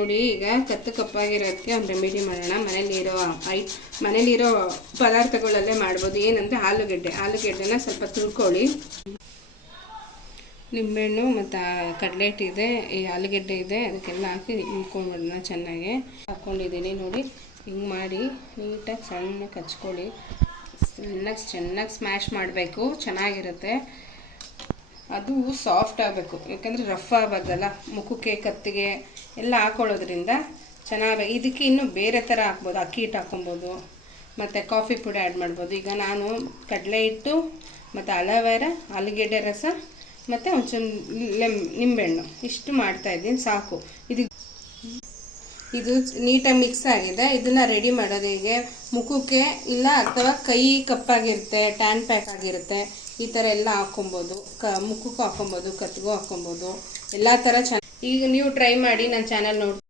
ನೋಡಿ ಈಗ ಕತ್ತು ಕಪ್ಪಾಗಿರೋದಕ್ಕೆ ಒಂದು ರೆಮಿಡಿ ಮಾಡೋಣ. ಮನೇಲಿರೋ ಪದಾರ್ಥಗಳಲ್ಲೇ ಮಾಡ್ಬೋದು. ಏನಂದರೆ ಆಲೂಗೆಡ್ಡೆನ ಸ್ವಲ್ಪ ತುರ್ಕೊಳ್ಳಿ. ನಿಂಬೆಹಣ್ಣು ಮತ್ತು ಕಡಲೆ ಹಿಟ್ಟಿದೆ, ಈ ಆಲೂಗೆಡ್ಡೆ ಇದೆ, ಅದಕ್ಕೆಲ್ಲ ಹಾಕಿ ಇಳ್ಕೊಂಡ್ಬಿಡೋಣ. ಚೆನ್ನಾಗಿ ಹಾಕ್ಕೊಂಡಿದ್ದೀನಿ ನೋಡಿ. ಹಿಂಗೆ ಮಾಡಿ ನೀಟಾಗಿ ಸಣ್ಣಗೆ ಹಚ್ಕೊಳ್ಳಿ. ಚೆನ್ನಾಗಿ ಸ್ಮ್ಯಾಶ್ ಮಾಡಬೇಕು, ಚೆನ್ನಾಗಿರುತ್ತೆ. ಅದು ಸಾಫ್ಟ್ ಆಗಬೇಕು, ಯಾಕಂದರೆ ರಫ್ ಆಗಬಾರ್ದಲ್ಲ. ಮುಖಕ್ಕೆ ಕತ್ತಿಗೆ ಎಲ್ಲ ಹಾಕೊಳ್ಳೋದ್ರಿಂದ ಚೆನ್ನಾಗಿ. ಇದಕ್ಕೆ ಇನ್ನೂ ಬೇರೆ ಥರ ಹಾಕ್ಬೋದು. ಅಕ್ಕಿ ಹಿಟ್ಟು ಹಾಕ್ಕೊಬೋದು ಮತ್ತು ಕಾಫಿ ಪುಡಿ ಆ್ಯಡ್ ಮಾಡ್ಬೋದು. ಈಗ ನಾನು ಕಡಲೆ ಹಿಟ್ಟು ಮತ್ತು ಅಲೋವೆರಾ, ಆಲೂಗೆಡ್ಡೆ ರಸ ಮತ್ತು ಒಂಚೂರು ನಿಂಬೆಹಣ್ಣು ಇಷ್ಟು ಮಾಡ್ತಾಯಿದ್ದೀನಿ, ಸಾಕು. ಇದು ನೀಟಾಗಿ ಮಿಕ್ಸ್ ಆಗಿದೆ. ಇದನ್ನು ರೆಡಿ ಮಾಡೋದು ಹೀಗೆ. ಮುಖಕ್ಕೆ ಇಲ್ಲ ಅಥವಾ ಕೈ ಕಪ್ಪಾಗಿರುತ್ತೆ, ಟ್ಯಾನ್ ಪ್ಯಾಕ್ ಆಗಿರುತ್ತೆ, ಈ ಥರ ಎಲ್ಲ ಹಾಕ್ಕೊಬೋದು. ಮುಖಕ್ಕೂ ಹಾಕ್ಕೊಬೋದು, ಕತ್ತಿಗೂ ಹಾಕ್ಕೊಬೋದು, ಎಲ್ಲ ಥರ ಈಗ ನೀವು ಟ್ರೈ ಮಾಡಿ. ನನ್ನ ಚಾನಲ್ ನೋಡಿ.